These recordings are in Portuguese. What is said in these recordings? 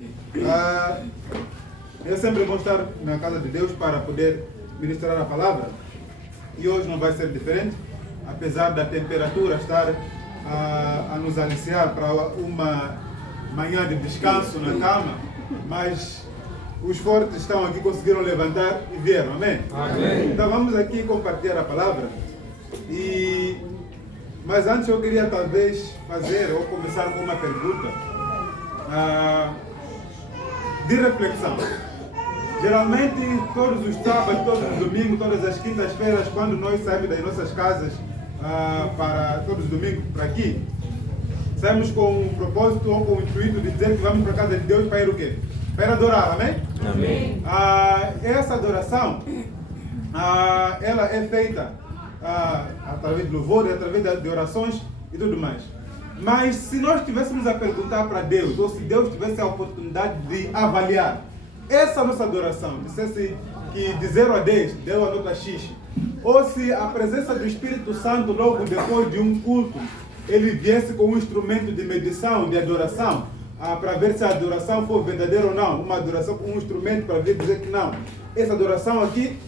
É sempre bom estar na casa de Deus para poder ministrar a palavra. E hoje não vai ser diferente, apesar da temperatura estar a nos aliciar para uma manhã de descanso na cama, mas os fortes estão aqui, conseguiram levantar e vieram, amém? Amém. Então vamos aqui compartilhar a palavra. Mas antes eu queria talvez fazer ou começar com uma pergunta de reflexão. Geralmente todos os sábados, todos os domingos, todas as quintas-feiras, quando nós saímos das nossas casas para todos os domingos para aqui, saímos com um propósito ou com o intuito de dizer que vamos para a casa de Deus para ir o quê? Para ir adorar, amém? Amém. Essa adoração, ela é feita através de louvores, através de orações e tudo mais. Mas se nós estivéssemos a perguntar para Deus, ou se Deus tivesse a oportunidade de avaliar essa nossa adoração, dissesse que de 0 a 10 deu a nota X, ou se a presença do Espírito Santo logo depois de um culto, ele viesse com um instrumento de medição, de adoração, para ver se a adoração for verdadeira ou não, uma adoração com um instrumento para ver dizer que não, essa adoração aqui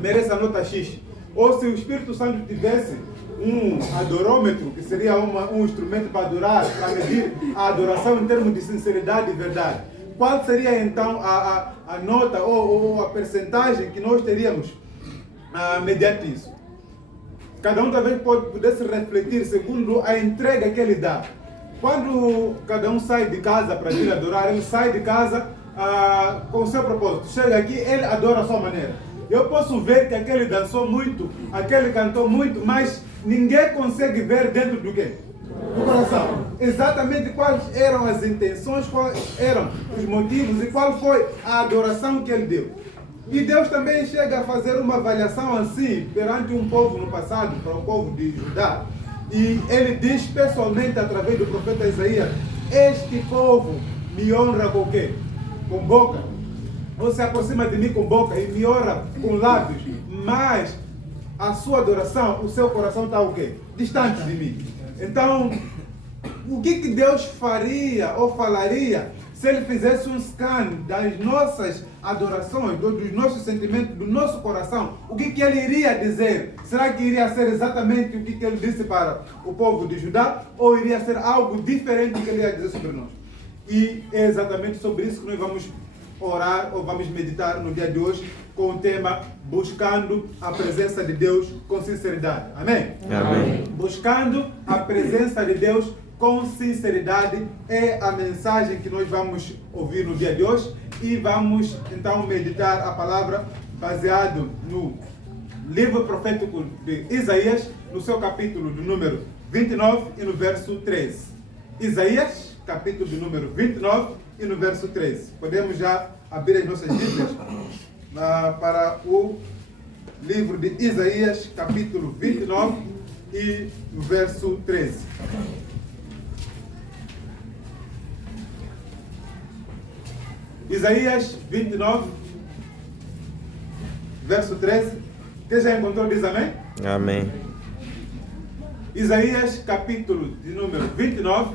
merece a nota X. Ou se o Espírito Santo tivesse um adorômetro, que seria um instrumento para adorar, para medir a adoração em termos de sinceridade e verdade, qual seria então a nota ou a percentagem que nós teríamos mediante isso? Cada um talvez pudesse refletir segundo a entrega que ele dá. Quando cada um sai de casa para ir adorar, ele sai de casa com o seu propósito. Chega aqui, ele adora a sua maneira. Eu posso ver que aquele dançou muito, aquele cantou muito, mas ninguém consegue ver dentro do quê? Do coração. Exatamente quais eram as intenções, quais eram os motivos e qual foi a adoração que ele deu. E Deus também chega a fazer uma avaliação assim perante um povo no passado, para o povo de Judá. E ele diz pessoalmente através do profeta Isaías: este povo me honra com o quê? Com boca. Ou se aproxima de mim com boca e me honra com lábios. Mas a sua adoração, o seu coração está o quê? Distante de mim. Então, o que Deus faria ou falaria se ele fizesse um scan das nossas adorações, dos nossos sentimentos, do nosso coração? O que ele iria dizer? Será que iria ser exatamente o que ele disse para o povo de Judá? Ou iria ser algo diferente do que ele ia dizer sobre nós? E é exatamente sobre isso que nós vamos orar ou vamos meditar no dia de hoje, com o tema Buscando a Presença de Deus com Sinceridade. Amém? Amém. Buscando a Presença de Deus com sinceridade é a mensagem que nós vamos ouvir no dia de hoje, e vamos então meditar a palavra baseado no livro profético de Isaías, no seu capítulo de número 29 e no verso 13. Isaías, capítulo de número 29 e no verso 13. Podemos já abrir as nossas Bíblias para o livro de Isaías, capítulo 29 e no verso 13. Isaías 29, verso 13. Quem já encontrou diz amém? Amém. Isaías, capítulo de número 29,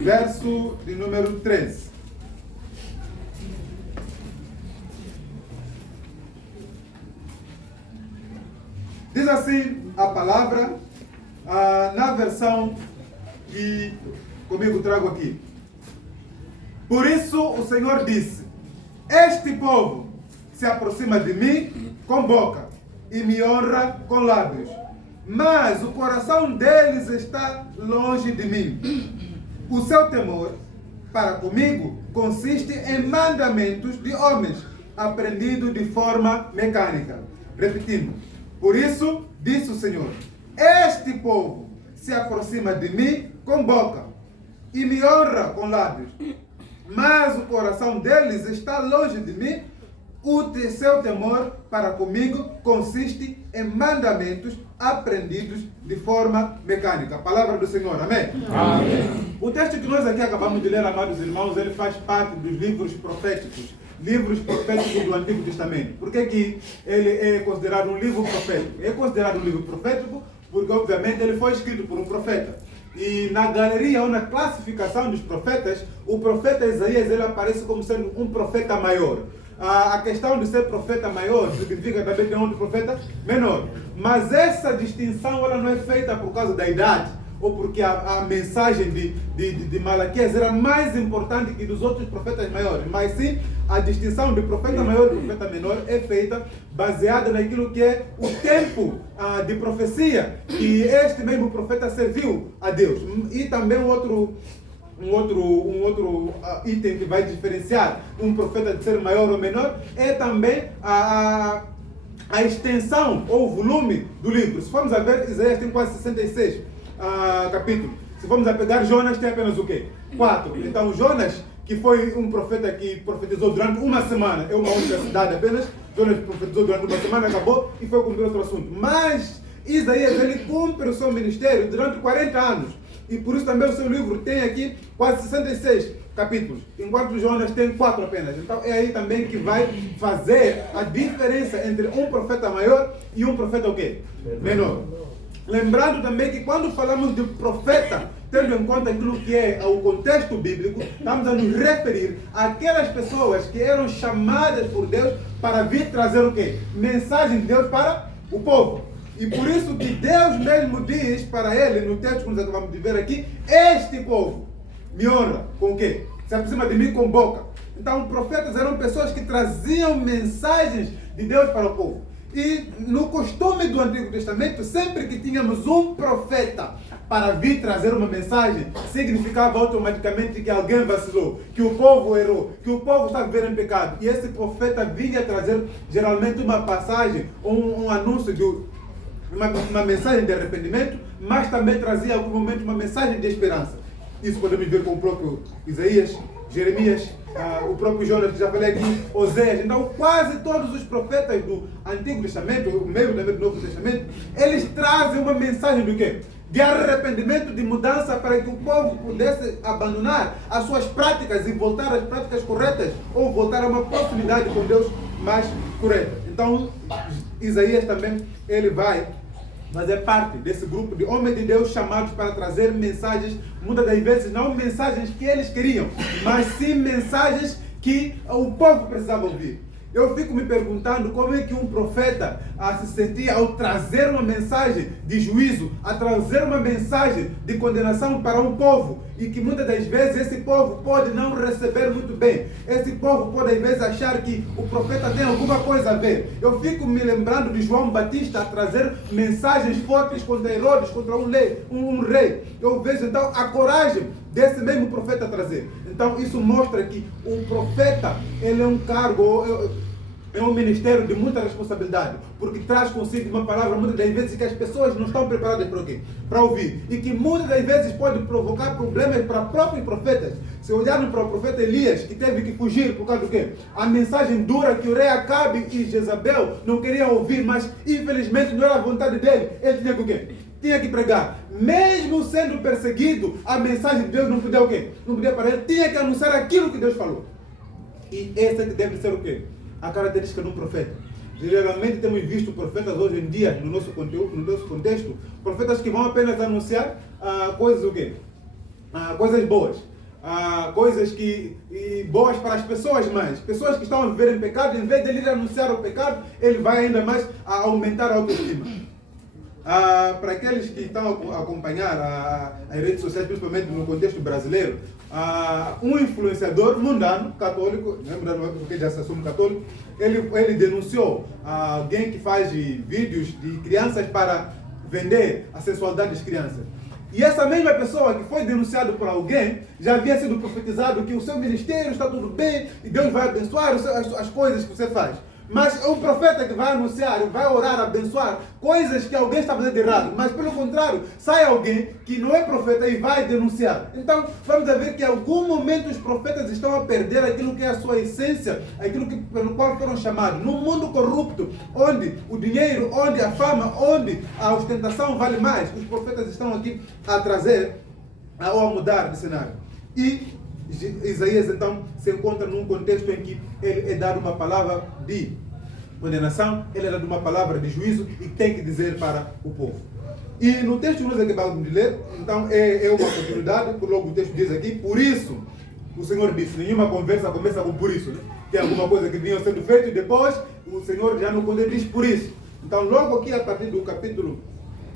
verso de número 13. Diz assim a palavra, na versão que comigo trago aqui. Por isso o Senhor disse: este povo se aproxima de mim com boca e me honra com lábios, mas o coração deles está longe de mim. O seu temor para comigo consiste em mandamentos de homens, aprendidos de forma mecânica. Repetindo: por isso disse o Senhor: este povo se aproxima de mim com boca e me honra com lábios, mas o coração deles está longe de mim. O seu temor para comigo consiste em mandamentos aprendidos de forma mecânica. Palavra do Senhor, amém? Amém. O texto que nós aqui acabamos de ler, amados irmãos, ele faz parte dos livros proféticos do Antigo Testamento. Por que ele é considerado um livro profético? É considerado um livro profético porque, obviamente, ele foi escrito por um profeta. E na galeria ou na classificação dos profetas, o profeta Isaías ele aparece como sendo um profeta maior. A questão de ser profeta maior significa também ter outro profeta menor. Mas essa distinção ela não é feita por causa da idade, ou porque a mensagem de Malaquias era mais importante que dos outros profetas maiores. Mas sim, a distinção de profeta maior e profeta menor é feita baseada naquilo que é o tempo de profecia que este mesmo profeta serviu a Deus. E também um outro item que vai diferenciar um profeta de ser maior ou menor é também a extensão ou volume do livro. Se formos a ver, Isaías tem quase 66 capítulos. Se formos a pegar Jonas, tem apenas o quê? 4. Então Jonas, que foi um profeta que profetizou durante uma semana, é uma única cidade apenas. Jonas profetizou durante uma semana, acabou e foi cumprir outro assunto. Mas Isaías, ele cumpre o seu ministério durante 40 anos. E por isso também o seu livro tem aqui quase 66 capítulos, enquanto Jonas tem 4 apenas. Então é aí também que vai fazer a diferença entre um profeta maior e um profeta o quê? Menor. Lembrando também que quando falamos de profeta, tendo em conta aquilo que é o contexto bíblico, estamos a nos referir àquelas pessoas que eram chamadas por Deus para vir trazer o quê? Mensagem de Deus para o povo. E por isso que Deus mesmo diz para ele, no texto que nós acabamos de ver aqui, este povo me honra com o quê? Se aproxima de mim com boca. Então, profetas eram pessoas que traziam mensagens de Deus para o povo. E no costume do Antigo Testamento, sempre que tínhamos um profeta para vir trazer uma mensagem, significava automaticamente que alguém vacilou, que o povo errou, que o povo estava vivendo em pecado. E esse profeta vinha trazer geralmente uma passagem, um anúncio de uma mensagem de arrependimento, mas também trazia em algum momento uma mensagem de esperança. Isso podemos ver com o próprio Isaías, Jeremias, o próprio Jonas, que já falei aqui, Oséias. Então, quase todos os profetas do Antigo Testamento, o meio também do Novo Testamento, eles trazem uma mensagem do quê? De arrependimento, de mudança, para que o povo pudesse abandonar as suas práticas e voltar às práticas corretas, ou voltar a uma proximidade com Deus mais correta. Então, Isaías também, ele vai fazer parte desse grupo de homens de Deus chamados para trazer mensagens, muitas das vezes não mensagens que eles queriam, mas sim mensagens que o povo precisava ouvir. Eu fico me perguntando como é que um profeta se sentia ao trazer uma mensagem de juízo, a trazer uma mensagem de condenação para um povo, e que muitas das vezes esse povo pode não receber muito bem. Esse povo pode às vezes achar que o profeta tem alguma coisa a ver. Eu fico me lembrando de João Batista a trazer mensagens fortes contra Herodes, contra um rei. Eu vejo então a coragem desse mesmo profeta a trazer. Então isso mostra que o profeta, ele é um cargo, é um ministério de muita responsabilidade, porque traz consigo uma palavra muitas das vezes que as pessoas não estão preparadas para o quê? Para ouvir, e que muitas das vezes pode provocar problemas para próprios profetas. Se olharmos para o profeta Elias, que teve que fugir por causa do quê? A mensagem dura que o rei Acabe e Jezabel não queriam ouvir, mas infelizmente não era a vontade dele, ele tinha que o quê? Tinha que pregar. Mesmo sendo perseguido, a mensagem de Deus não podia o quê? Não podia parar, ele tinha que anunciar aquilo que Deus falou. E essa que deve ser o quê? A característica de um profeta. Geralmente temos visto profetas hoje em dia, no nosso conteúdo, no nosso contexto, profetas que vão apenas anunciar coisas o quê? Coisas boas. Coisas boas para as pessoas, mas pessoas que estão a viver em pecado, em vez de ele anunciar o pecado, ele vai ainda mais aumentar a autoestima. Para aqueles que estão a acompanhar as redes sociais, principalmente no contexto brasileiro, um influenciador mundano, católico, não é mundano porque já se assume católico, ele denunciou alguém que faz vídeos de crianças para vender a sexualidade das crianças. E essa mesma pessoa que foi denunciado por alguém, já havia sido profetizado que o seu ministério está tudo bem e Deus vai abençoar as coisas que você faz. Mas é um profeta que vai anunciar, vai orar, abençoar coisas que alguém está fazendo de errado. Mas pelo contrário, sai alguém que não é profeta e vai denunciar. Então vamos ver que em algum momento os profetas estão a perder aquilo que é a sua essência, aquilo pelo qual foram chamados. Num mundo corrupto, onde o dinheiro, onde a fama, onde a ostentação vale mais, os profetas estão aqui a trazer ou a mudar de cenário. E Isaías então se encontra num contexto em que ele é dado uma palavra de condenação, ele é dado uma palavra de juízo e tem que dizer para o povo. E no texto que nós acabamos de ler, então é uma continuidade, por logo o texto diz aqui, por isso, o Senhor disse, nenhuma conversa começa com por isso, né? Tem alguma coisa que vinha sendo feita e depois o Senhor já não quando diz por isso. Então logo aqui a partir do capítulo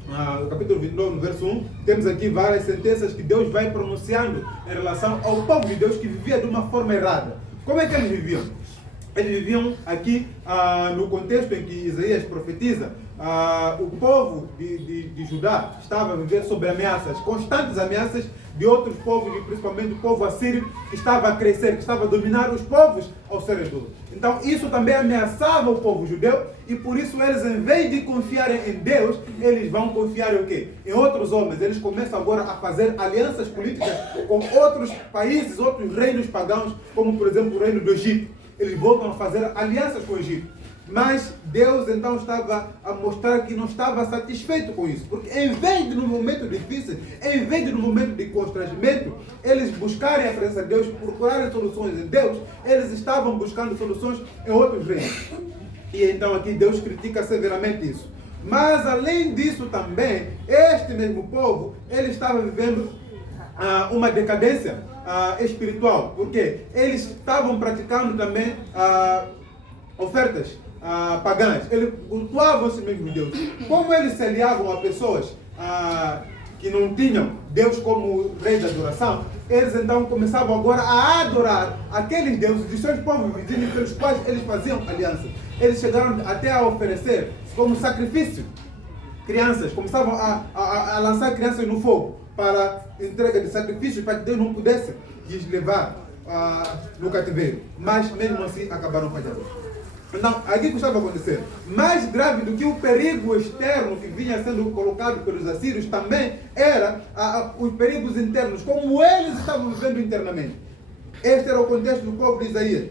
29, no verso 1, temos aqui várias sentenças que Deus vai pronunciando em relação ao povo de Deus que vivia de uma forma errada. Como é que eles viviam? Eles viviam aqui no contexto em que Isaías profetiza, o povo de Judá estava a viver sob ameaças, constantes ameaças de outros povos, e principalmente o povo assírio, que estava a crescer, que estava a dominar os povos ao seu redor. Então isso também ameaçava o povo judeu, e por isso eles, em vez de confiarem em Deus, eles vão confiar em o quê? Em outros homens. Eles começam agora a fazer alianças políticas com outros países, outros reinos pagãos, como por exemplo o reino do Egito. Eles voltam a fazer alianças com o Egito. Mas Deus então estava a mostrar que não estava satisfeito com isso. Porque em vez de no momento difícil, em vez de no momento de constrangimento, eles buscarem a presença de Deus, procurarem soluções em Deus, eles estavam buscando soluções em outros reinos. E então aqui Deus critica severamente isso. Mas além disso também, este mesmo povo, ele estava vivendo uma decadência espiritual. Porque eles estavam praticando também ofertas pagãs. Eles cultuavam esse mesmo Deus. Como eles se aliavam a pessoas que não tinham Deus como rei da adoração, eles então começavam agora a adorar aqueles deuses dos seus povos vizinhos pelos quais eles faziam aliança. Eles chegaram até a oferecer como sacrifício crianças, começavam a lançar crianças no fogo para entrega de sacrifícios, para que Deus não pudesse lhes levar no cativeiro. Mas mesmo assim acabaram falhando. Então, aqui o que estava a acontecer? Mais grave do que o perigo externo que vinha sendo colocado pelos assírios também era os perigos internos, como eles estavam vivendo internamente. Este era o contexto do povo de Isaías.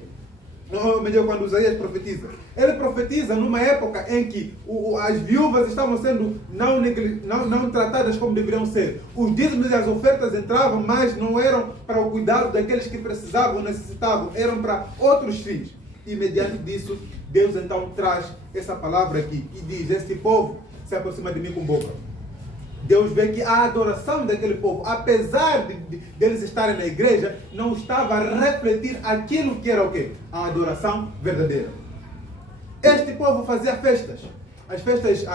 Melhor, quando Isaías profetiza. Ele profetiza numa época em que as viúvas estavam sendo não tratadas como deveriam ser. Os dízimos e as ofertas entravam, mas não eram para o cuidado daqueles que precisavam, necessitavam, eram para outros fins. E mediante disso, Deus então traz essa palavra aqui e diz: este povo se aproxima de mim com boca. Deus vê que a adoração daquele povo, apesar deles estarem na igreja, não estava a refletir aquilo que era o quê? A adoração verdadeira. Este povo fazia festas. As festas,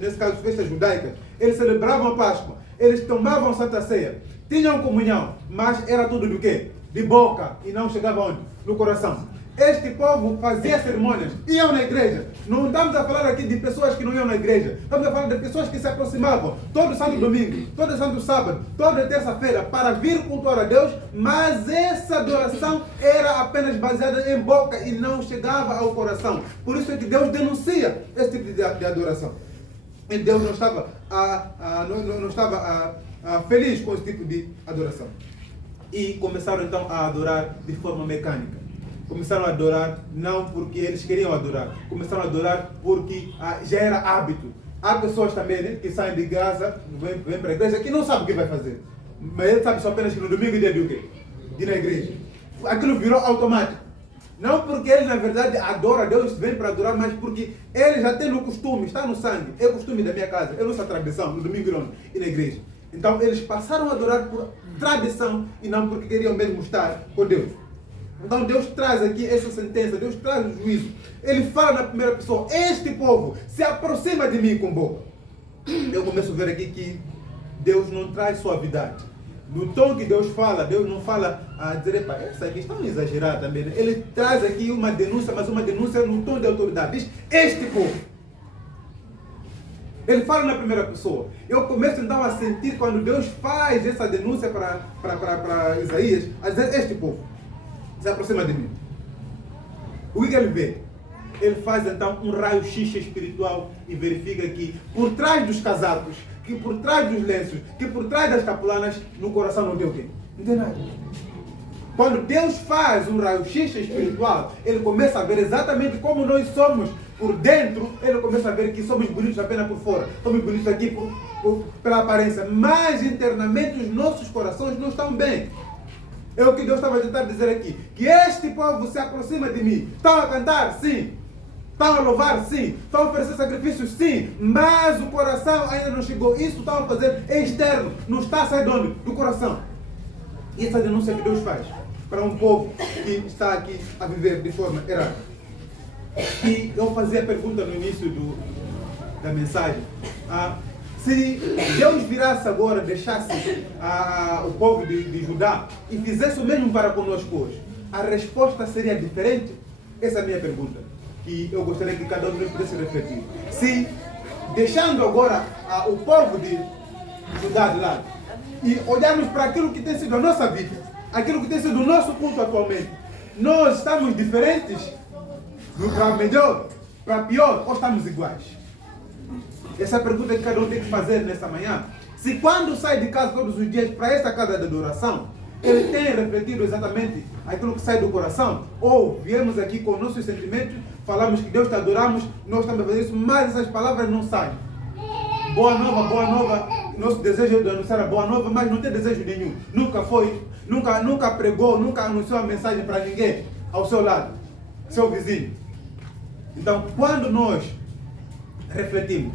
nesse caso, festas judaicas. Eles celebravam a Páscoa. Eles tomavam Santa Ceia. Tinham comunhão, mas era tudo do quê? De boca, e não chegava onde? No coração. Este povo fazia cerimônias, iam na igreja. Não estamos a falar aqui de pessoas que não iam na igreja. Estamos a falar de pessoas que se aproximavam todo santo domingo, todo santo sábado, toda terça-feira para vir cultuar a Deus, mas essa adoração era apenas baseada em boca e não chegava ao coração. Por isso é que Deus denuncia esse tipo de adoração. E Deus não estava, feliz com esse tipo de adoração. E começaram então a adorar de forma mecânica. Começaram a adorar não porque eles queriam adorar. Começaram a adorar porque já era hábito. Há pessoas também, né, que saem de casa, vêm para a igreja, que não sabem o que vai fazer. Mas ele sabe só apenas que no domingo é dia de o quê? De ir na igreja. Aquilo virou automático. Não porque eles na verdade adoram a Deus, vêm para adorar, mas porque eles já têm no costume, está no sangue. É o costume da minha casa, é nossa tradição, no domingo ir na igreja. Então eles passaram a adorar por tradição e não porque queriam mesmo estar com Deus. Então Deus traz aqui essa sentença, Deus traz o juízo. Ele fala na primeira pessoa: este povo se aproxima de mim com boca. Eu começo a ver aqui que Deus não traz suavidade. No tom que Deus fala, Deus não fala a dizer: epa, essa aqui está exagerada também. Ele traz aqui uma denúncia, mas uma denúncia no tom de autoridade. Diz: este povo. Ele fala na primeira pessoa. Eu começo então a sentir, quando Deus faz essa denúncia para Isaías, a dizer: este povo se aproxima de mim. O que ele vê? Ele faz então um raio-x espiritual e verifica que por trás dos casacos, que por trás dos lenços, que por trás das capulanas, no coração não tem o quê? Não tem nada. Quando Deus faz um raio-x espiritual, ele começa a ver exatamente como nós somos por dentro. Ele começa a ver que somos bonitos apenas por fora, somos bonitos aqui pela aparência, mas internamente os nossos corações não estão bem. É o que Deus estava a tentar dizer aqui. Que este povo se aproxima de mim. Estão a cantar? Sim. Estão a louvar, sim. Estão a oferecer sacrifícios, sim. Mas o coração ainda não chegou. Isso estão a fazer é externo. Não está a sair de onde? Do coração. Essa é a denúncia que Deus faz para um povo que está aqui a viver de forma errada. E eu fazia a pergunta no início da mensagem. Se Deus virasse agora, deixasse o povo de Judá e fizesse o mesmo para conosco hoje, a resposta seria diferente? Essa é a minha pergunta, que eu gostaria que cada um de nós pudesse refletir. Se, deixando agora o povo de Judá de lado, e olharmos para aquilo que tem sido a nossa vida, aquilo que tem sido o nosso culto atualmente, nós estamos diferentes? Para melhor, para pior, ou estamos iguais? Essa é a pergunta que cada um tem que fazer nessa manhã. Se quando sai de casa todos os dias para esta casa de adoração, ele tem refletido exatamente aquilo que sai do coração, ou viemos aqui com nossos sentimentos, falamos que Deus te adoramos, nós estamos a fazer isso, mas essas palavras não saem. Boa nova, nosso desejo é de anunciar a boa nova, mas não tem desejo nenhum. Nunca pregou, nunca anunciou a mensagem para ninguém ao seu lado, seu vizinho. Então, quando nós refletimos,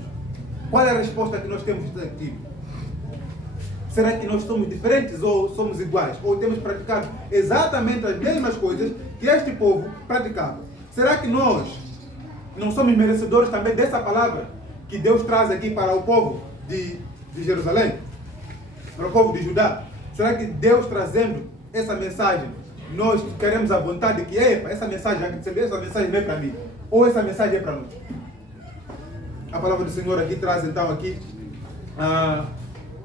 qual é a resposta que nós temos aqui? Será que nós somos diferentes ou somos iguais? Ou temos praticado exatamente as mesmas coisas que este povo praticava? Será que nós não somos merecedores também dessa palavra que Deus traz aqui para o povo de Jerusalém? Para o povo de Judá? Será que Deus trazendo essa mensagem, nós queremos a vontade que essa mensagem não é para mim? Ou essa mensagem é para nós? A palavra do Senhor aqui traz então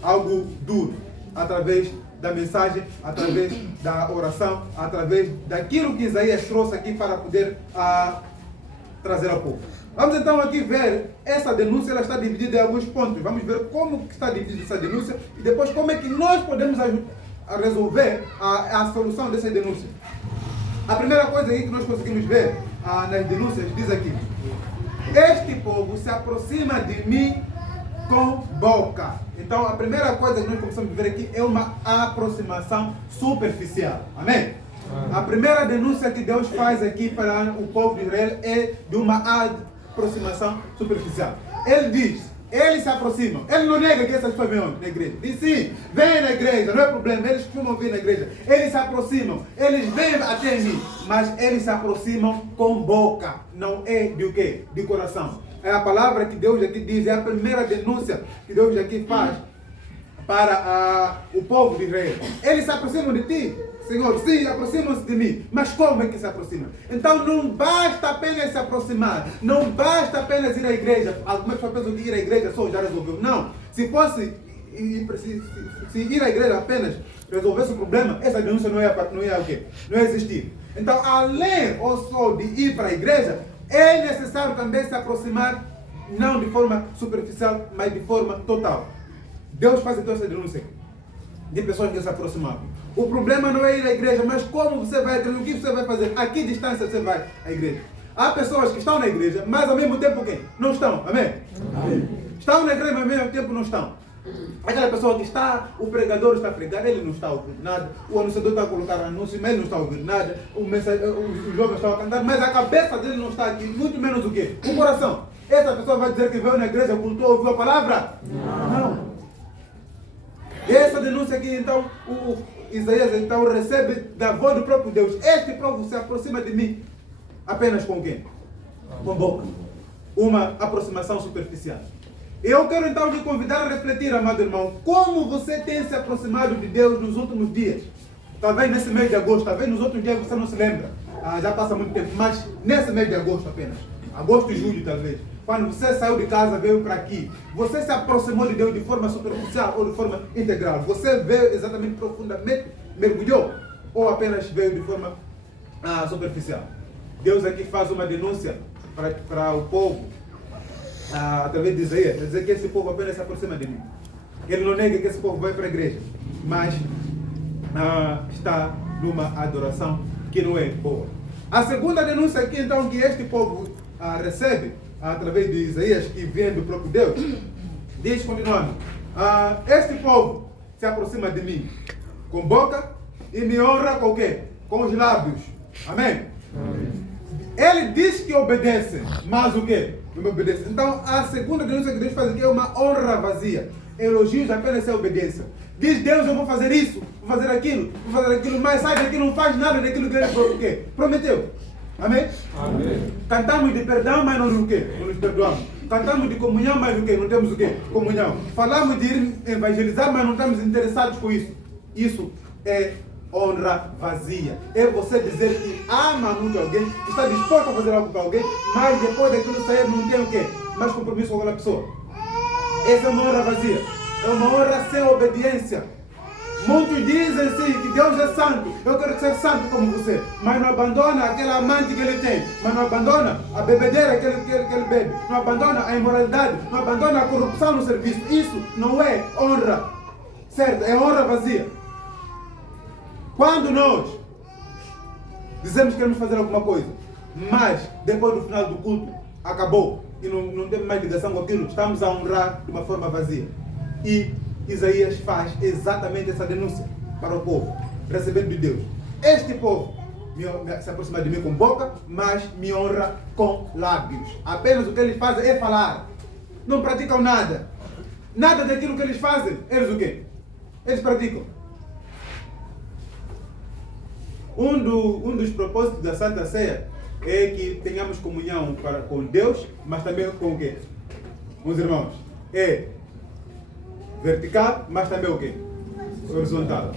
algo duro, através da mensagem, através da oração, através daquilo que Isaías trouxe aqui para poder trazer ao povo. Vamos então aqui ver essa denúncia, ela está dividida em alguns pontos. Vamos ver como está dividida essa denúncia e depois como é que nós podemos a resolver a solução dessa denúncia. A primeira coisa aí que nós conseguimos ver nas denúncias diz aqui: este povo se aproxima de mim com boca. Então a primeira coisa que nós começamos a ver aqui é uma aproximação superficial. Amém? A primeira denúncia que Deus faz aqui para o povo de Israel é de uma aproximação superficial. Ele diz, eles se aproximam. Ele não nega que essas pessoas venham na igreja. Diz sim, vem na igreja, não é problema, eles costumam vir na igreja. Eles se aproximam, eles vêm até mim, mas eles se aproximam com boca, não é de o quê? De coração. É a palavra que Deus aqui diz, é a primeira denúncia que Deus aqui faz para o povo de Israel. Eles se aproximam de ti, Senhor, sim, aproximam-se de mim. Mas como é que se aproximam? Então não basta apenas se aproximar, não basta apenas ir à igreja. Algumas pessoas pensam que ir à igreja só já resolveu. Não, se fosse se ir à igreja apenas resolvesse o problema, essa denúncia não ia existir. Então, além ou só de ir para a igreja, é necessário também se aproximar, não de forma superficial, mas de forma total. Deus faz então essa denúncia de pessoas que se aproximavam. O problema não é ir à igreja, mas como você vai à igreja, o que você vai fazer, a que distância você vai à igreja. Há pessoas que estão na igreja, mas ao mesmo tempo quem? Não estão, amém? Amém. Estão na igreja, mas ao mesmo tempo não estão. Aquela pessoa que está, o pregador está a pregar, ele não está a ouvir nada, o anunciador está a colocar anúncio, mas ele não está a ouvir nada, os jovens estão a cantar, mas a cabeça dele não está aqui, muito menos o quê? O coração. Essa pessoa vai dizer que veio na igreja, voltou, ouviu a palavra? Não. E essa denúncia aqui, então, o Isaías então recebe da voz do próprio Deus. Este povo se aproxima de mim apenas com quem? Com boca. Uma aproximação superficial. E eu quero então te convidar a refletir, amado irmão, como você tem se aproximado de Deus nos últimos dias. Talvez nesse mês de agosto, talvez nos outros dias você não se lembra. Já passa muito tempo, mas nesse mês de agosto apenas. Agosto e julho talvez. Quando você saiu de casa, veio para aqui, você se aproximou de Deus de forma superficial ou de forma integral? Você veio exatamente profundamente, mergulhou? Ou apenas veio de forma superficial? Deus aqui faz uma denúncia para o povo, através de Isaías, para dizer que esse povo apenas se aproxima de mim. Ele não nega que esse povo vai para a igreja, mas está numa adoração que não é boa. A segunda denúncia aqui, então, que este povo recebe, através de Isaías, que vem do próprio Deus, diz, continuando, este povo se aproxima de mim com boca e me honra com o quê? Com os lábios. Amém? Amém. Ele diz que obedece, mas o quê? Não obedece. Então, a segunda denúncia que Deus faz aqui é uma honra vazia. Elogios apenas é obediência. Diz Deus, eu vou fazer isso, vou fazer aquilo, mas sai daqui, não faz nada daquilo que ele prometeu. Amém? Amém. Cantamos de perdão, mas não o quê? Não nos perdoamos. Cantamos de comunhão, mas o quê? Não temos o quê? Comunhão. Falamos de ir evangelizar, mas não estamos interessados com isso. Isso é honra vazia. É você dizer que ama muito alguém, que está disposto a fazer algo para alguém, mas depois daquilo sair não tem o quê? Mais compromisso com aquela pessoa. Essa é uma honra vazia. É uma honra sem obediência. Muitos dizem sim que Deus é santo, eu quero ser santo como você, mas não abandona aquela amante que ele tem, mas não abandona a bebedeira que ele bebe, não abandona a imoralidade, não abandona a corrupção no serviço. Isso não é honra, certo? É honra vazia. Quando nós dizemos que queremos fazer alguma coisa, mas depois do final do culto acabou e não temos mais ligação com aquilo, estamos a honrar de uma forma vazia. E Isaías faz exatamente essa denúncia para o povo, recebendo de Deus. Este povo se aproxima de mim com boca, mas me honra com lábios. Apenas o que eles fazem é falar. Não praticam nada. Nada daquilo que eles fazem, eles o quê? Eles praticam. Um dos propósitos da Santa Ceia é que tenhamos comunhão com Deus, mas também com o quê? Com os irmãos. É vertical, mas também o quê? Horizontal.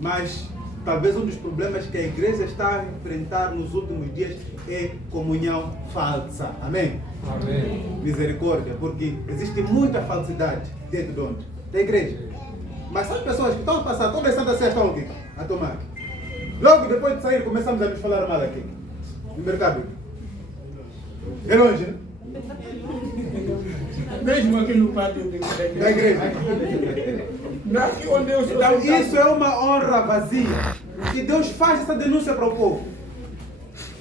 Mas talvez um dos problemas que a igreja está a enfrentar nos últimos dias é comunhão falsa. Amém? Amém. Misericórdia, porque existe muita falsidade dentro de onde? Da igreja. Mas as pessoas que estão a passar toda a Santa Ceia estão aqui a tomar. Logo depois de sair começamos a nos falar mal aqui. No mercado. É longe, né? Mesmo aqui no pátio Da igreja. Aqui onde eu estou. Então isso é uma honra vazia. E Deus faz essa denúncia para o povo.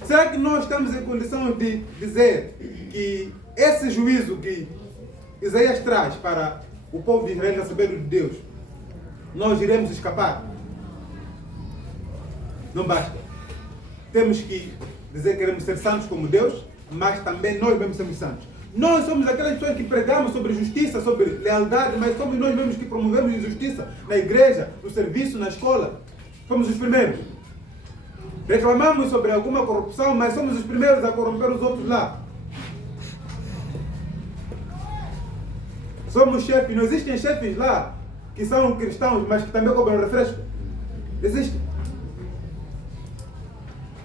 Será que nós estamos em condição de dizer que esse juízo que Isaías traz para o povo de Israel receber de Deus, nós iremos escapar? Não basta. Temos que dizer que queremos ser santos como Deus, mas também nós mesmos somos santos. Nós somos aquelas pessoas que pregamos sobre justiça, sobre lealdade, mas somos nós mesmos que promovemos injustiça na igreja, no serviço, na escola. Somos os primeiros. Reclamamos sobre alguma corrupção, mas somos os primeiros a corromper os outros lá. Somos chefes. Não existem chefes lá que são cristãos, mas que também cobram refresco. Existe.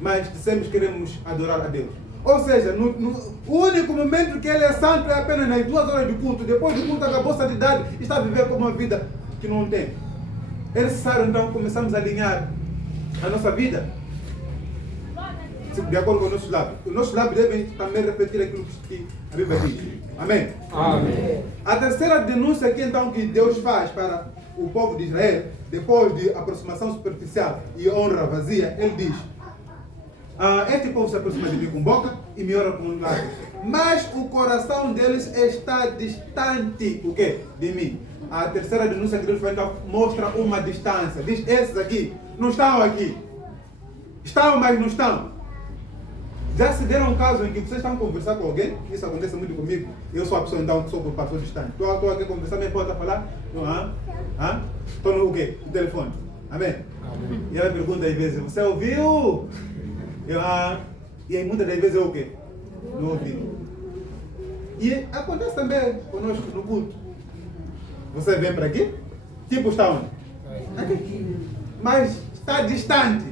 Mas dissemos que queremos adorar a Deus. Ou seja, o único momento que ele é santo é apenas nas 2 horas de culto. Depois do culto acabou a santidade e está a viver como uma vida que não tem. É necessário então começarmos a alinhar a nossa vida de acordo com os nossos lábios. Os nossos lábios devem também refletir aquilo que a Bíblia diz. Amém? Amém. A terceira denúncia aqui então que Deus faz para o povo de Israel, depois de aproximação superficial e honra vazia, ele diz: este povo se aproxima de mim com boca e me honra com um lábio, mas o coração deles está distante, o quê? De mim. A terceira denúncia que Deus faz então mostra uma distância. Diz: esses aqui não estão aqui. Estão, mas não estão. Já se deram um caso em que vocês estão a conversar com alguém? Isso acontece muito comigo. Eu sou a pessoa então que sou por pastor distante. Estou aqui a conversar, minha esposa está a falar. Estou no quê? No telefone. Amém? Amém. E ela pergunta às vezes: você ouviu? E aí muitas das vezes eu o quê? Não ouvi. E acontece também conosco no culto. Você vem para aqui? Tipo está onde? Aqui. Mas está distante.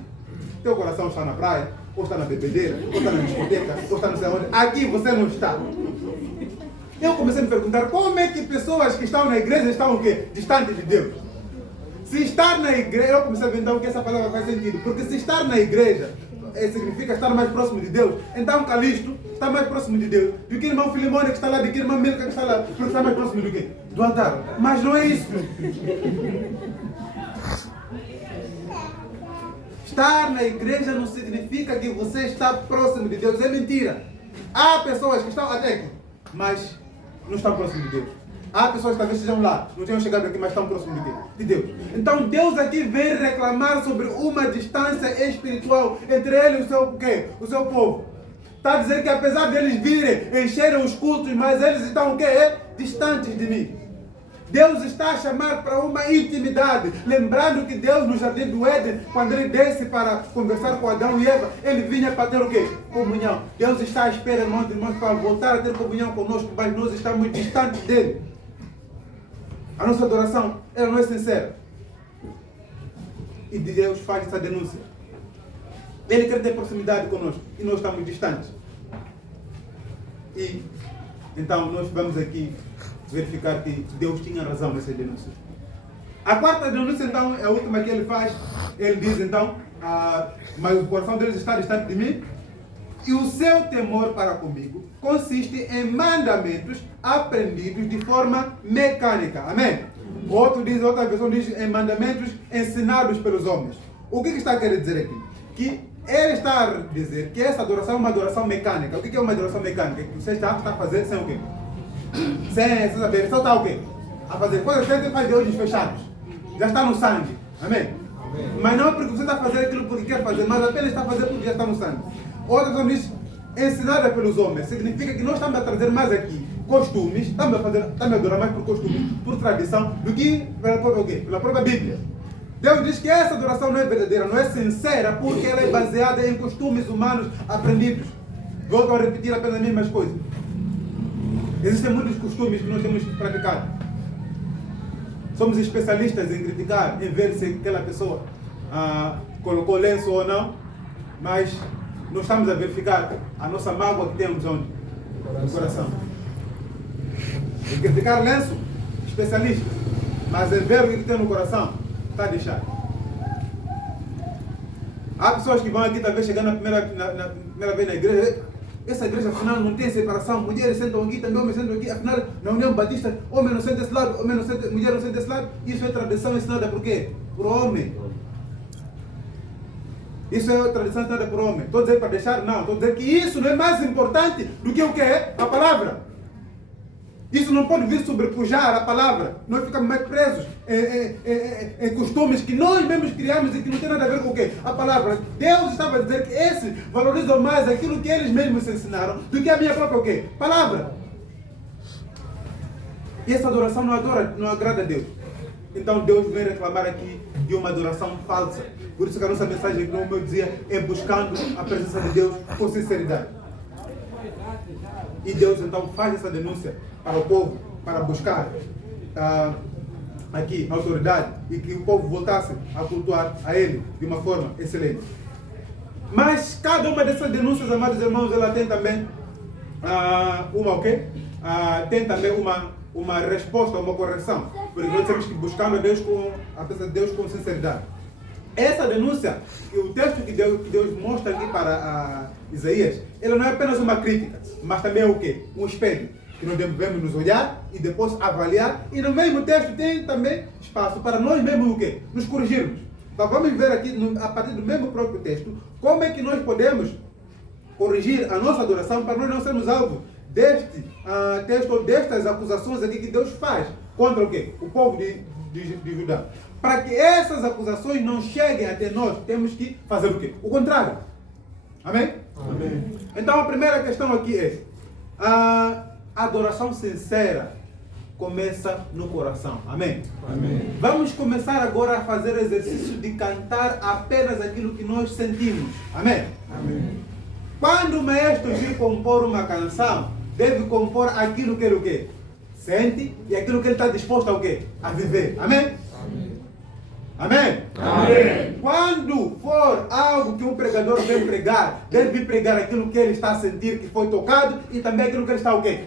Teu coração está na praia, ou está na bebedeira, ou está na discoteca, ou está não sei onde. Aqui você não está. Eu comecei a me perguntar como é que pessoas que estão na igreja estão o quê? Distantes de Deus. Se estar na igreja, eu comecei a ver então que essa palavra faz sentido. Porque se estar na igreja significa estar mais próximo de Deus. Então Calixto está mais próximo de Deus do que o irmão Filimone que está lá, do que a irmã Milka que está lá, porque está mais próximo do quê? Do altar. Mas não é isso. Estar na igreja não significa que você está próximo de Deus. É mentira. Há pessoas que estão até aqui, mas não estão próximos de Deus. Há pessoas que talvez estejam lá, não tenham chegado aqui, mas estão próximos de quê? De Deus. Então Deus aqui vem reclamar sobre uma distância espiritual entre ele e o seu, quê? O seu povo. Está a dizer que apesar deles virem, encherem os cultos, mas eles estão o quê? Distantes de mim. Deus está a chamar para uma intimidade. Lembrando que Deus no jardim do Éden, quando ele desce para conversar com Adão e Eva, ele vinha para ter o quê? Comunhão. Deus está à espera, irmãos, para voltar a ter comunhão conosco, mas nós estamos distantes dele. A nossa adoração, ela não é sincera. E Deus faz essa denúncia. Ele quer ter proximidade conosco e nós estamos distantes. E então nós vamos aqui verificar que Deus tinha razão nessa denúncia. A quarta denúncia, então, é a última que ele faz. Ele diz, então, mas o coração deles está distante de mim e o seu temor para comigo consiste em mandamentos aprendidos de forma mecânica. Amém? Outra versão diz em mandamentos ensinados pelos homens. O que está a querer dizer aqui? Que ele está a dizer que essa adoração é uma adoração mecânica. O que é uma adoração mecânica? Que você está a fazer sem o quê? Sem saber. Só está o quê? A fazer coisas que você faz de olhos fechados. Já está no sangue. Amém? Mas não é porque você está a fazer aquilo porque quer fazer, mas apenas está a fazer porque já está no sangue. Outra versão diz ensinada pelos homens. Significa que nós estamos a trazer mais aqui costumes, estamos a adorar mais por costume, por tradição, do que pela própria Bíblia. Deus diz que essa adoração não é verdadeira, não é sincera, porque ela é baseada em costumes humanos aprendidos. Volto a repetir apenas as mesmas coisas. Existem muitos costumes que nós temos que praticar. Somos especialistas em criticar, em ver se aquela pessoa colocou lenço ou não, mas não estamos a verificar a nossa mágoa que temos onde? No coração. Em criticar lenço, especialista, mas em ver o que tem no coração, está a deixar. Há pessoas que vão aqui, talvez chegando na primeira vez na igreja. Essa igreja, afinal, não tem separação. Mulheres sentam aqui, também homens sentam aqui. Afinal, na União Batista, homem não senta desse lado, mulher não senta desse lado. Isso é tradição ensinada por quê? Por homem. Isso é tradição ensinada por homem. Estou dizendo para deixar? Não. Estou dizendo que isso não é mais importante do que o que é a palavra. Isso não pode vir sobrepujar a palavra. Nós ficamos mais presos em costumes que nós mesmos criamos e que não tem nada a ver com o quê? A palavra. Deus estava a dizer que esses valorizam mais aquilo que eles mesmos ensinaram do que a minha própria o quê? Palavra. E essa adoração não agrada a Deus. Então Deus vem reclamar aqui de uma adoração falsa. Por isso que a nossa mensagem, como eu dizia, é buscando a presença de Deus com sinceridade. E Deus então faz essa denúncia para o povo, para buscar aqui a autoridade e que o povo voltasse a cultuar a Ele de uma forma excelente. Mas cada uma dessas denúncias, amados irmãos, ela tem também tem também uma resposta, uma correção. Porque nós temos que buscar a presença de Deus com sinceridade. Essa denúncia, e o texto que Deus mostra aqui para Isaías, ela não é apenas uma crítica, mas também é o quê? Um espelho, que nós devemos nos olhar e depois avaliar. E no mesmo texto tem também espaço para nós mesmos o quê? Nos corrigirmos. Então vamos ver aqui, a partir do mesmo próprio texto, como é que nós podemos corrigir a nossa adoração para nós não sermos alvo deste texto ou destas acusações aqui que Deus faz contra o quê? O povo de Judá. Para que essas acusações não cheguem até nós, temos que fazer o quê? O contrário. Amém? Amém. Então a primeira questão aqui é a adoração sincera começa no coração. Amém? Amém. Vamos começar agora a fazer o exercício de cantar apenas aquilo que nós sentimos. Amém? Amém. Quando o maestro vir compor uma canção, deve compor aquilo que ele o quê? Sente e aquilo que ele está disposto a o quê? A viver. Amém? Amém? Amém. Quando for algo que um pregador vem pregar, deve pregar aquilo que ele está a sentir que foi tocado e também aquilo que ele está o quê?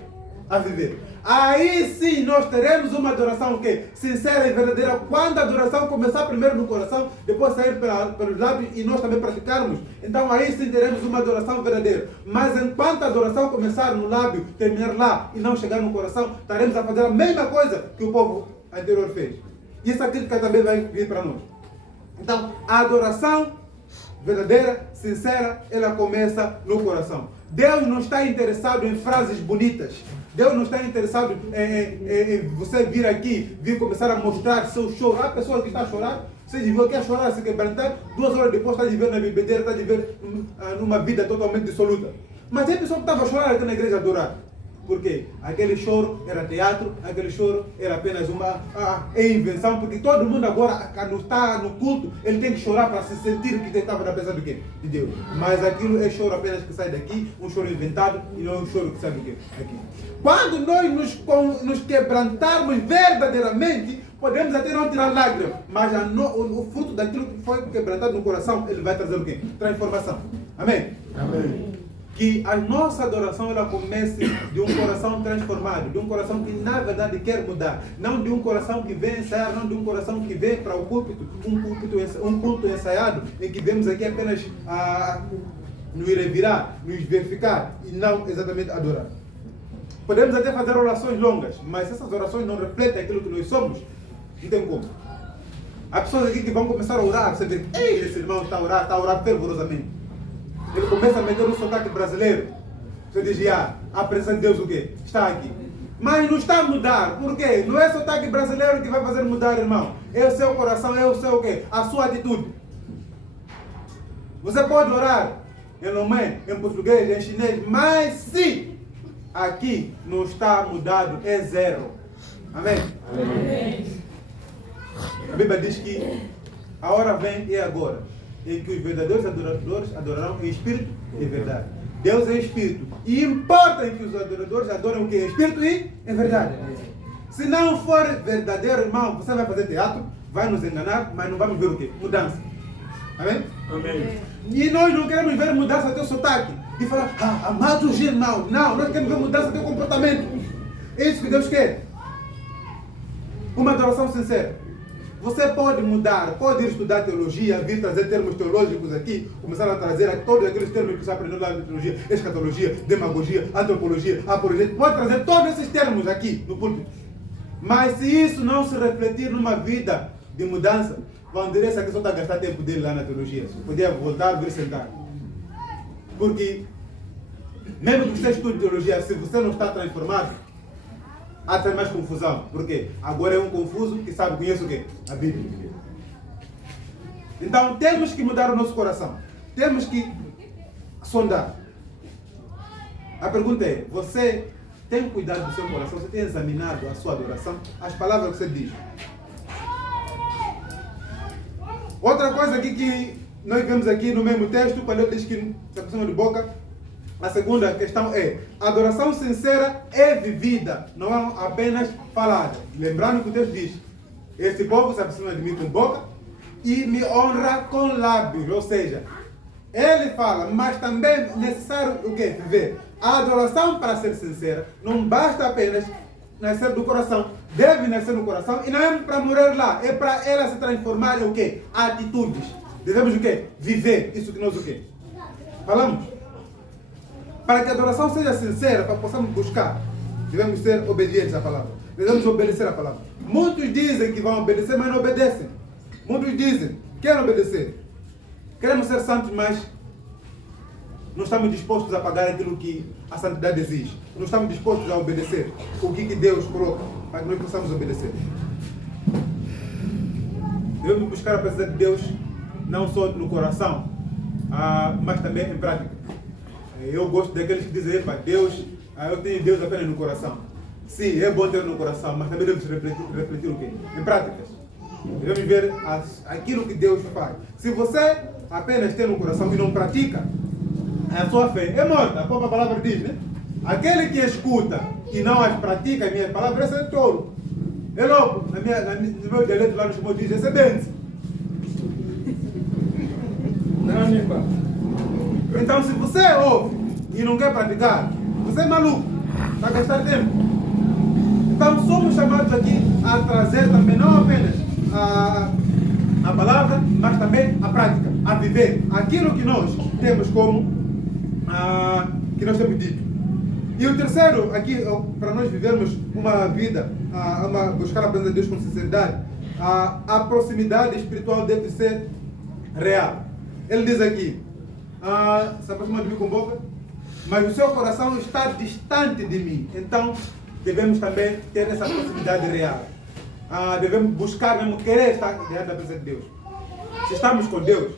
A viver. Aí sim nós teremos uma adoração o quê? Sincera e verdadeira. Quando a adoração começar primeiro no coração, depois sair pelos lábios e nós também praticarmos, então aí sim teremos uma adoração verdadeira. Mas enquanto a adoração começar no lábio, terminar lá e não chegar no coração, estaremos a fazer a mesma coisa que o povo anterior fez. E essa crítica também vai vir para nós. Então, a adoração verdadeira, sincera, ela começa no coração. Deus não está interessado em frases bonitas. Deus não está interessado em você vir aqui, vir começar a mostrar seu choro. Há pessoas que estão a chorar, você devia quer chorar, se quebrantar, 2 horas depois está de ver na bebedeira, está de ver numa vida totalmente dissoluta. Mas tem pessoa que estava a chorar aqui na igreja a adorar. Por quê? Aquele choro era teatro, aquele choro era apenas uma invenção, porque todo mundo agora, quando está no culto, ele tem que chorar para se sentir que estava na presença do quê? De Deus. Mas aquilo é choro apenas que sai daqui, um choro inventado, e não é um choro que sai do quê? Aqui. Quando nós nos quebrantarmos verdadeiramente, podemos até não tirar lágrimas, mas o fruto daquilo que foi quebrantado no coração, ele vai trazer o quê? Transformação. Amém? Amém. Que a nossa adoração ela comece de um coração transformado, de um coração que na verdade quer mudar, não de um coração que vem ensaiar, não de um coração que vem para o púlpito, um culto ensaiado, em que vemos aqui apenas nos revirar, nos verificar e não exatamente adorar. Podemos até fazer orações longas, mas essas orações não refletem aquilo que nós somos, não tem como. Há pessoas aqui que vão começar a orar, você vê, ei, esse irmão está a orar fervorosamente. Ele começa a meter um sotaque brasileiro. Você diz, a presença de Deus o quê? Está aqui. Mas não está a mudar. Por quê? Não é sotaque brasileiro que vai fazer mudar, irmão. É o seu coração, é o seu o quê? A sua atitude. Você pode orar em alemão, em português, em chinês, mas se aqui não está mudado, é zero. Amém? Amém. A Bíblia diz que a hora vem e é agora, em que os verdadeiros adoradores adorarão em espírito e verdade. Deus é espírito. E importa que os adoradores adorem o que? Em espírito e em verdade. Se não for verdadeiro, irmão, você vai fazer teatro, vai nos enganar, mas não vamos ver o que? Mudança. Amém? Amém. E nós não queremos ver mudança do teu sotaque. E falar, amados irmãos. Não, nós queremos ver mudança do teu comportamento. É isso que Deus quer. Uma adoração sincera. Você pode mudar, pode ir estudar teologia, vir trazer termos teológicos aqui, começar a trazer todos aqueles termos que você aprendeu lá na teologia, escatologia, demagogia, antropologia, apologia, pode trazer todos esses termos aqui no púlpito. Mas se isso não se refletir numa vida de mudança, vão dizer essa pessoa está a gastar tempo dele lá na teologia. Podia voltar, vir sentar. Porque, mesmo que você estude teologia, se você não está transformado, há até mais confusão. Por quê? Agora é um confuso que sabe, conhece o quê? A Bíblia. Então temos que mudar o nosso coração. Temos que sondar. A pergunta é, você tem cuidado do seu coração? Você tem examinado a sua adoração? As palavras que você diz? Outra coisa aqui que nós vemos aqui no mesmo texto, quando ele diz que se aproxima de boca, a segunda questão é, a adoração sincera é vivida, não é apenas falada. Lembrando que o texto diz, este povo se aproxima de mim com boca e me honra com lábios. Ou seja, ele fala, mas também é necessário o quê? Viver. A adoração, para ser sincera, não basta apenas nascer do coração. Deve nascer no coração e não é para morrer lá. É para ela se transformar em o quê? Atitudes. Devemos o quê? Viver. Isso que nós o quê? Falamos. Para que a adoração seja sincera, para que possamos buscar, devemos ser obedientes à palavra. Devemos obedecer à palavra. Muitos dizem que vão obedecer, mas não obedecem. Muitos dizem, querem obedecer. Queremos ser santos, mas não estamos dispostos a pagar aquilo que a santidade exige. Não estamos dispostos a obedecer o que Deus coloca para que nós possamos obedecer. Devemos buscar a presença de Deus não só no coração, mas também em prática. Eu gosto daqueles que dizem, Deus, eu tenho Deus apenas no coração. Sim, é bom ter no coração, mas também devemos refletir o quê? Em práticas. Devemos ver aquilo que Deus faz. Se você apenas tem no coração e não pratica, a sua fé é morta. A própria palavra diz, né? Aquele que escuta e não as pratica, as minhas palavras, esse é tolo. É louco. No meu dialeto lá no Chumbo diz, esse é benção. Não, Nipa. Então, se você ouve e não quer praticar, você é maluco, está a gastar tempo. Então, somos chamados aqui a trazer também, não apenas a palavra, mas também a prática, a viver aquilo que nós temos como, que nós temos dito. E o terceiro, aqui, para nós vivermos uma vida, buscar a presença de Deus com sinceridade, a proximidade espiritual deve ser real. Ele diz aqui, se aproxima de mim com boca, mas o seu coração está distante de mim. Então, devemos também ter essa proximidade real. Devemos buscar mesmo, querer estar diante da presença de Deus. Se estamos com Deus,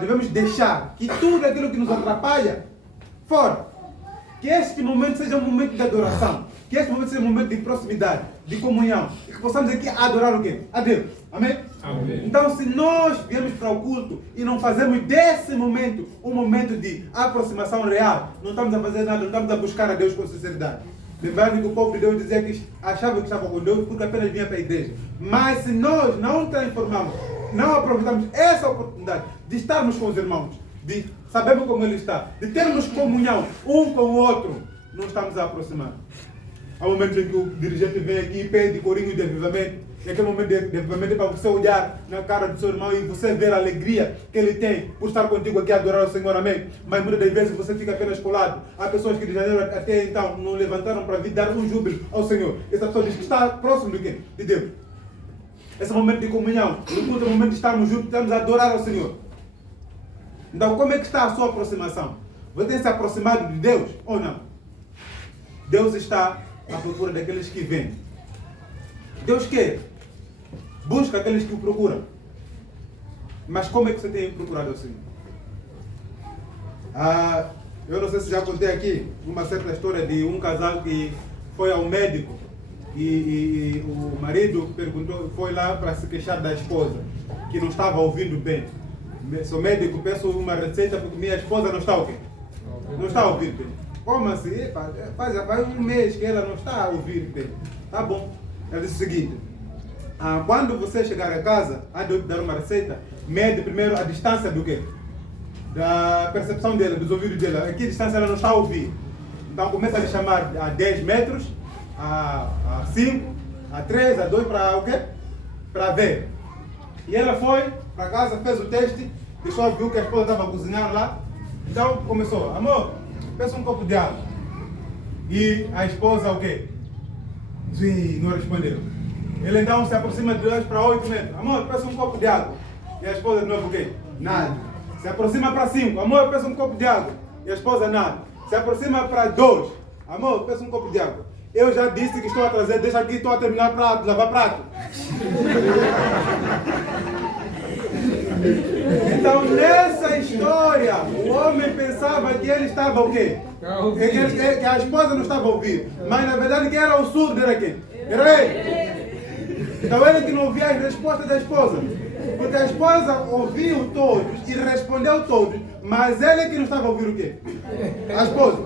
devemos deixar que tudo aquilo que nos atrapalha, fora. que este momento seja um momento de adoração, que este momento seja um momento de proximidade, de comunhão, e que possamos aqui adorar o quê? A Deus. Amém? Amém. Então, se nós viemos para o culto e não fazemos desse momento um momento de aproximação real, não estamos a fazer nada, não estamos a buscar a Deus com sinceridade. Lembrando que o povo de Deus dizia que achava que estava com Deus porque apenas vinha para a igreja. Mas se nós não transformamos, não aproveitamos essa oportunidade de estarmos com os irmãos, de sabermos como ele está, de termos comunhão um com o outro, não estamos a aproximar. Há momentos em que o dirigente vem aqui e pede corinho de avivamento. E aquele momento de avivamento é para você olhar na cara do seu irmão e você ver a alegria que ele tem por estar contigo aqui a adorar o Senhor, amém? Mas muitas das vezes você fica apenas colado. Há pessoas que de janeiro até então não levantaram para vir dar um júbilo ao Senhor. Essa pessoa diz que está próximo de quem? De Deus. Esse momento de comunhão, no culto é o momento de estarmos juntos, estamos a adorar ao Senhor. Então, como é que está a sua aproximação? Você tem se aproximado de Deus ou não? Deus está à procura daqueles que vêm. Deus quer. Busca aqueles que o procuram. Mas como é que você tem procurado o Senhor? Eu não sei se já contei aqui uma certa história de um casal que foi ao médico e o marido perguntou, foi lá para se queixar da esposa, que não estava ouvindo bem. Sou médico, peço uma receita porque minha esposa não está o quê? Não está a ouvir bem. Como assim? Faz um mês que ela não está a ouvir bem. Tá bom. Ela disse o seguinte. Quando você chegar a casa, antes de eu te dar uma receita, mede primeiro a distância do quê? Da percepção dela, dos ouvidos dela. Aqui a distância ela não está a ouvir. Então começa a lhe chamar a 10 metros, a 5, a 3, a 2 para o quê? Para ver. E ela foi para casa, fez o teste, deixou, viu que a esposa estava cozinhando lá. Então começou, amor, peça um copo de água. E a esposa o quê? Sim, não respondeu. Ele então se aproxima de 2 para 8 metros. Amor, peça um copo de água. E a esposa de novo o quê? Nada. Se aproxima para 5. Amor, peça um copo de água. E a esposa nada. Se aproxima para 2. Amor, peça um copo de água. Eu já disse que estou a trazer, deixa aqui, estou a terminar prato, lavar prato. Então, nessa história, o homem pensava que ele estava o quê? Que a esposa não estava a ouvir. Mas, na verdade, quem era o surdo era quem? Era ele. Então, ele que não ouvia as respostas da esposa. Porque a esposa ouviu todos e respondeu todos, mas ele que não estava a ouvir o quê? A esposa.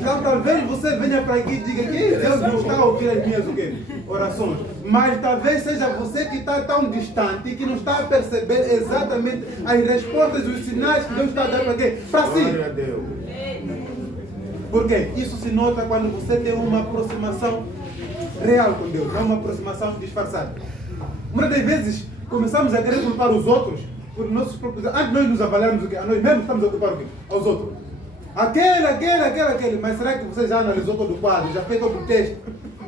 Então, talvez você venha para aqui e diga que Deus não está a ouvir as minhas o quê? Orações. Mas talvez seja você que está tão distante que não está a perceber exatamente as respostas e os sinais que Deus está a dar para quê? Para si. Glória a Deus. Por quê? Isso se nota quando você tem uma aproximação real com Deus, não uma aproximação disfarçada. Muitas das vezes começamos a querer culpar os outros por nossos próprios. Antes de nós nos avaliarmos o quê? Nós mesmos estamos a culpar o quê? Aos outros. Aquele. Mas será que você já analisou todo o quadro? Já fez todo o texto?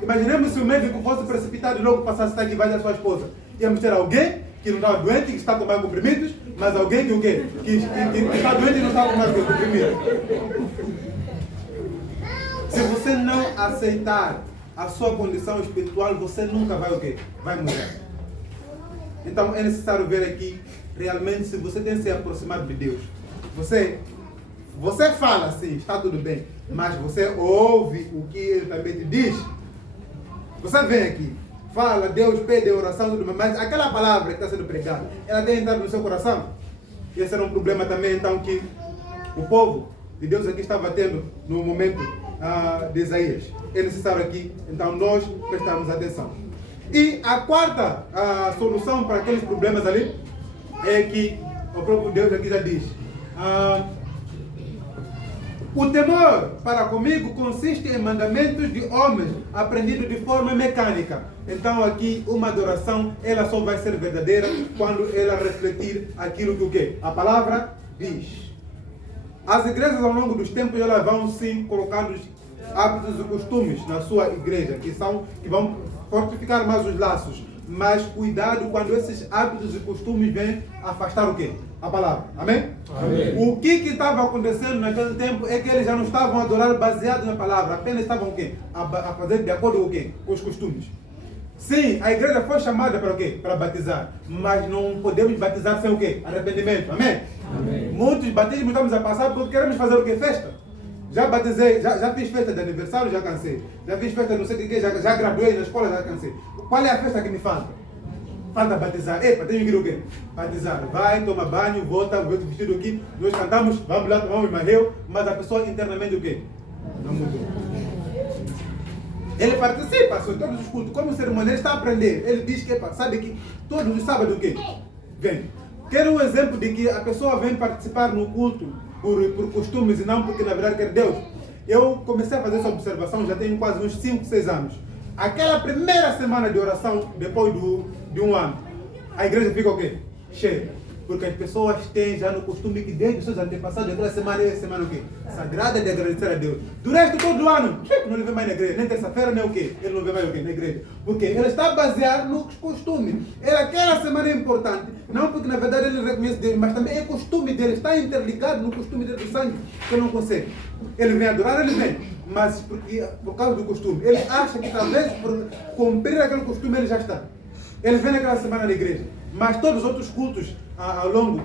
Imaginemos se o médico fosse precipitado e logo passasse aqui e vai da sua esposa. Íamos ter alguém que não estava doente, que está tomando comprimidos, mas alguém que o quê? Que está doente e não está tomando comprimidos. Se você não aceitar a sua condição espiritual, você nunca vai o quê? Vai mudar. Então é necessário ver aqui, realmente, se você tem se aproximado de Deus. Você fala sim, está tudo bem, mas você ouve o que Ele também te diz. Você vem aqui, fala, Deus pede a oração, tudo bem, mas aquela palavra que está sendo pregada, ela tem entrado no seu coração. Esse era um problema também, então, que o povo de Deus aqui estava tendo no momento de Isaías. É necessário aqui, então, nós prestarmos atenção. E a quarta solução para aqueles problemas ali é que o próprio Deus aqui já diz: o temor para comigo consiste em mandamentos de homens aprendidos de forma mecânica. Então aqui uma adoração, ela só vai ser verdadeira quando ela refletir aquilo que o quê? A palavra diz. As igrejas ao longo dos tempos elas vão sim colocando hábitos e costumes na sua igreja que vão fortificar mais os laços. Mas cuidado quando esses hábitos e costumes vêm afastar o quê? A palavra. Amém? Amém. O que estava acontecendo naquele tempo é que eles já não estavam a adorar baseado na palavra, apenas estavam o quê? A fazer de acordo com o quê? Com os costumes. Sim, a igreja foi chamada para o quê? Para batizar. Mas não podemos batizar sem o quê? Arrependimento. Amém? Amém. Muitos batismos estamos a passar porque queremos fazer o quê? Festa. Já batizei, já fiz festa de aniversário, já cansei. Já fiz festa não sei de quê, já graduei na escola, já cansei. Qual é a festa que me falta? Falta batizar. Epa, tenho que ir o quê? Batizar. Vai, toma banho, volta, vê o vestido aqui, nós cantamos, vamos lá, tomamos marreu, mas a pessoa internamente o quê? Não mudou. Ele participa, são todos os cultos, como cerimônia, ele está a aprender. Ele diz que, epa, sabe que todos os sábados o quê? Vem. Quero um exemplo de que a pessoa vem participar no culto por costumes e não porque na verdade quer Deus. Eu comecei a fazer essa observação já tenho quase uns 5, 6 anos. Aquela primeira semana de oração, depois de um ano, a igreja fica o quê? Cheia. Porque as pessoas têm já no costume que desde os seus antepassados, aquela semana é semana o quê? Sagrada de agradecer a Deus. Durante todo o ano, não ele vem mais na igreja, nem terça-feira, nem o quê? Ele não vem mais o quê? Na igreja. Porque ele está baseado nos costumes. Aquela semana é importante, não porque na verdade ele reconhece Deus, mas também é costume dele, está interligado no costume dele do sangue, que ele não consegue. Ele vem adorar, ele vem, mas por causa do costume. Ele acha que talvez por cumprir aquele costume ele já está. Ele vem naquela semana na igreja, mas todos os outros cultos ao longo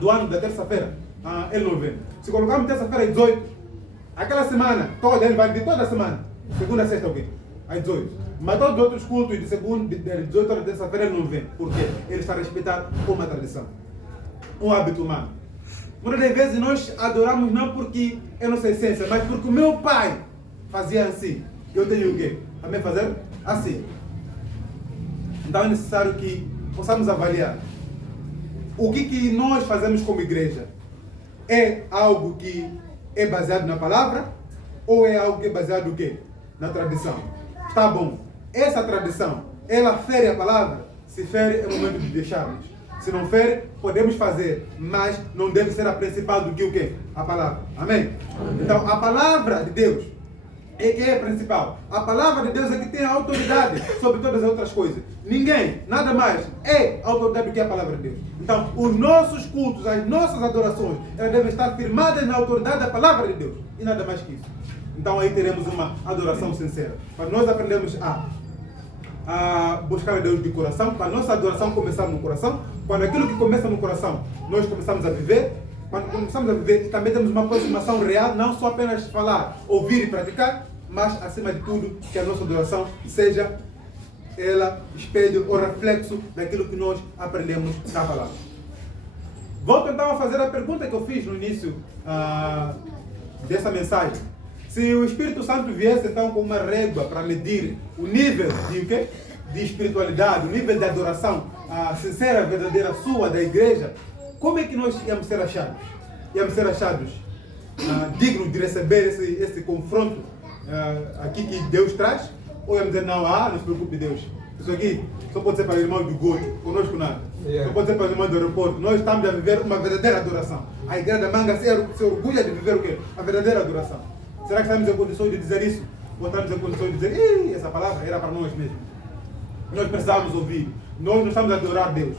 do ano da terça-feira, ele não vem. Se colocarmos terça-feira às 18, aquela semana toda, ele vai vir toda a semana, segunda a sexta, ok? Às 18. Mas todos os outros cultos de segunda, de 18 horas de terça-feira ele não vem. Por quê? Ele está a respeitar uma tradição, um hábito humano. Muitas das vezes nós adoramos não porque é nossa essência, mas porque o meu pai fazia assim. Eu tenho o quê? Também fazer assim. Então é necessário que possamos avaliar o que nós fazemos como igreja. É algo que é baseado na palavra ou é algo que é baseado no quê? Na tradição. Está bom. Essa tradição, ela fere a palavra? Se fere, é o momento de deixarmos. Se não fere, podemos fazer, mas não deve ser a principal do que o quê? A palavra. Amém? Amém. Então, a palavra de Deus é que é a principal. A palavra de Deus é que tem a autoridade sobre todas as outras coisas. Ninguém, nada mais, é autoridade do que a palavra de Deus. Então, os nossos cultos, as nossas adorações, elas devem estar firmadas na autoridade da palavra de Deus. E nada mais que isso. Então, aí teremos uma adoração sincera. Mas nós aprendemos a buscar a Deus de coração, para a nossa adoração começar no coração. Quando aquilo que começa no coração, nós começamos a viver. Quando começamos a viver, também temos uma aproximação real, não só apenas falar, ouvir e praticar, mas, acima de tudo, que a nossa adoração seja ela espelho ou reflexo daquilo que nós aprendemos da palavra. Volto então a fazer a pergunta que eu fiz no início dessa mensagem. Se o Espírito Santo viesse então com uma régua para medir o nível de, de espiritualidade, o nível de adoração sincera, verdadeira sua, da igreja, como é que nós íamos ser achados? Íamos ser achados dignos de receber esse confronto aqui que Deus traz? Ou íamos dizer, não se preocupe Deus, isso aqui só pode ser para os irmãos do Goto, conosco nada. Só pode ser para os irmãos do aeroporto. Nós estamos a viver uma verdadeira adoração. A igreja da Manga se orgulha de viver o quê? A verdadeira adoração. Será que estamos em condições de dizer isso? Ou estamos em condições de dizer, essa palavra era para nós mesmos? Nós precisávamos ouvir. Nós não estamos a adorar Deus.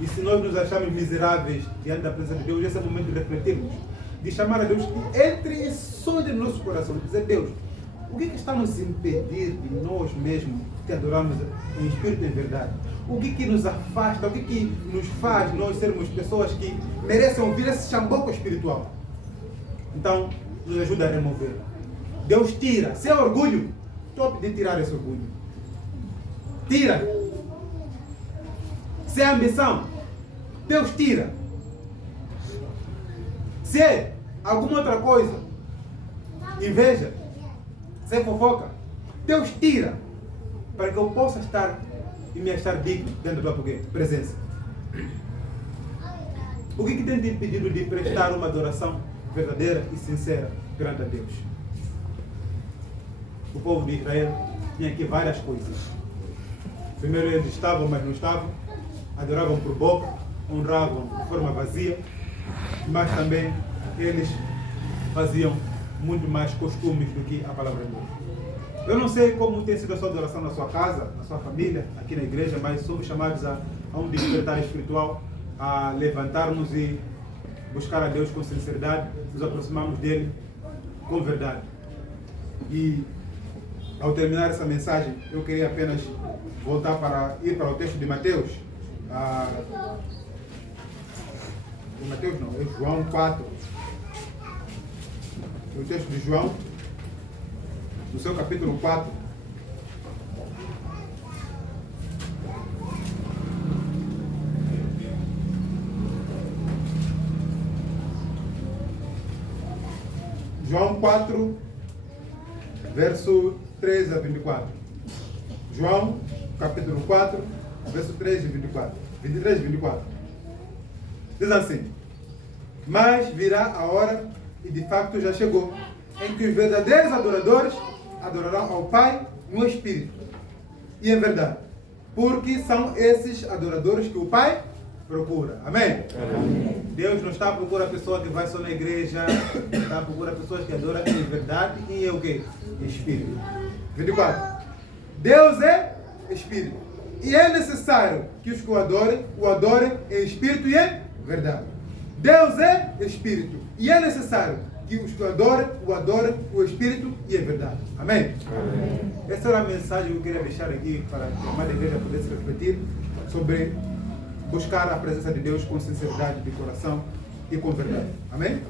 E se nós nos achamos miseráveis diante da presença de Deus, esse é o momento de refletirmos, de chamar a Deus que entre e sonhe no nosso coração, dizer, Deus, o que está nos impedir de nós mesmos te adorarmos em espírito e em verdade? O que nos afasta, o que nos faz nós sermos pessoas que merecem ouvir esse chamboco espiritual? Então, nos ajuda a remover. Deus tira. Se é orgulho, top de tirar esse orgulho. Tira. Se é ambição, Deus tira. Se é alguma outra coisa, inveja, se é fofoca, Deus tira. Para que eu possa estar e me achar digno dentro da tua presença. O que tem te impedido de prestar uma adoração verdadeira e sincera perante a Deus? O povo de Israel tinha aqui várias coisas. Primeiro eles estavam, mas não estavam. Adoravam por boca, honravam de forma vazia, mas também eles faziam muito mais costumes do que a palavra de Deus. Eu não sei como tem sido a sua adoração na sua casa, na sua família, aqui na igreja, mas somos chamados a um despertar espiritual, a levantarmos e buscar a Deus com sinceridade, nos aproximarmos dele com verdade. E ao terminar essa mensagem, eu queria apenas ir para o texto de Mateus. De Mateus não, é João 4. o texto de João, no seu capítulo 4. João 4, verso 13 a 24. João, capítulo 4, verso 3 e 24. 23 e 24. Diz assim: mas virá a hora, e de facto já chegou, em que os verdadeiros adoradores adorarão ao Pai no Espírito e em verdade, porque são esses adoradores que o Pai procura. Amém? Amém. Deus não está à procura da pessoa que vai só na igreja, está à procura de pessoas que adoram em verdade e em o quê? Em Espírito. 24. Deus é Espírito, e é necessário que os que o adorem em Espírito e em verdade. Deus é Espírito, e é necessário que os que o adorem o Espírito e em verdade. Amém? Amém. Essa era a mensagem que eu queria deixar aqui para que a amada igreja pudesse refletir sobre buscar a presença de Deus com sinceridade de coração e com verdade. Amém?